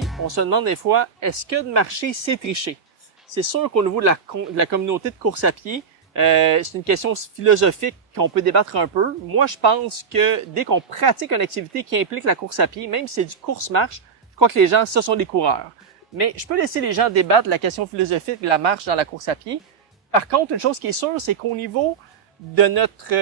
pied, on se demande des fois, est-ce que de marcher, c'est tricher? C'est sûr qu'au niveau de la communauté de course à pied, c'est une question philosophique qu'on peut débattre un peu. Moi, je pense que dès qu'on pratique une activité qui implique la course à pied, même si c'est du course-marche, je crois que les gens, ce sont des coureurs. Mais je peux laisser les gens débattre la question philosophique de la marche dans la course à pied. Par contre, une chose qui est sûre, c'est qu'au niveau de notre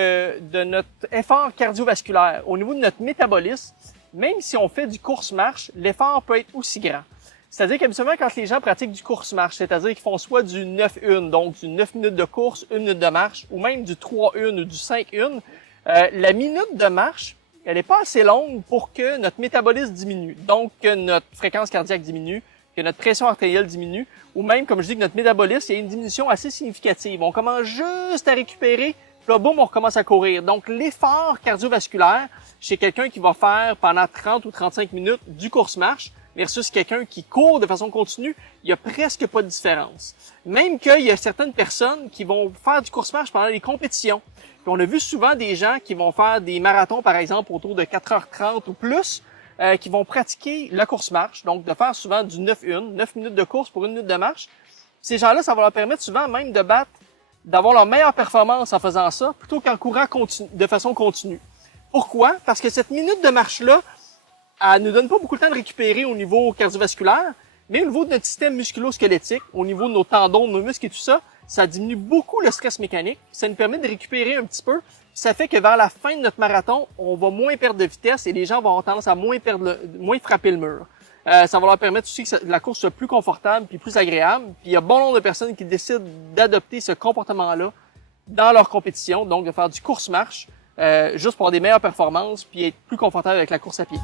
effort cardiovasculaire, au niveau de notre métabolisme, même si on fait du course-marche, l'effort peut être aussi grand. C'est-à-dire qu'habituellement, quand les gens pratiquent du course-marche, c'est-à-dire qu'ils font soit du 9-1, donc du 9 minutes de course, 1 minute de marche, ou même du 3-1 ou du 5-1, la minute de marche, elle n'est pas assez longue pour que notre métabolisme diminue, donc que notre fréquence cardiaque diminue, que notre pression artérielle diminue, ou même, comme je dis, que notre métabolisme, il y a une diminution assez significative. On commence juste à récupérer, puis là, boum, on recommence à courir. Donc, l'effort cardiovasculaire chez quelqu'un qui va faire pendant 30 ou 35 minutes du course-marche versus quelqu'un qui court de façon continue, il y a presque pas de différence. Même qu'il y a certaines personnes qui vont faire du course-marche pendant les compétitions. Puis on a vu souvent des gens qui vont faire des marathons, par exemple, autour de 4h30 ou plus, qui vont pratiquer la course-marche, donc de faire souvent du 9-1, 9 minutes de course pour 1 minute de marche. Ces gens-là, ça va leur permettre souvent même d'avoir leur meilleure performance en faisant ça, plutôt qu'en courant de façon continue. Pourquoi? Parce que cette minute de marche-là, elle ne nous donne pas beaucoup de temps de récupérer au niveau cardiovasculaire, mais au niveau de notre système musculo-squelettique, au niveau de nos tendons, de nos muscles et tout ça, ça diminue beaucoup le stress mécanique. Ça nous permet de récupérer un petit peu. Ça fait que vers la fin de notre marathon, on va moins perdre de vitesse et les gens vont avoir tendance à moins frapper le mur. Ça va leur permettre aussi que la course soit plus confortable puis plus agréable. Puis il y a bon nombre de personnes qui décident d'adopter ce comportement-là dans leur compétition, donc de faire du course-marche, juste pour avoir des meilleures performances puis être plus confortable avec la course à pied.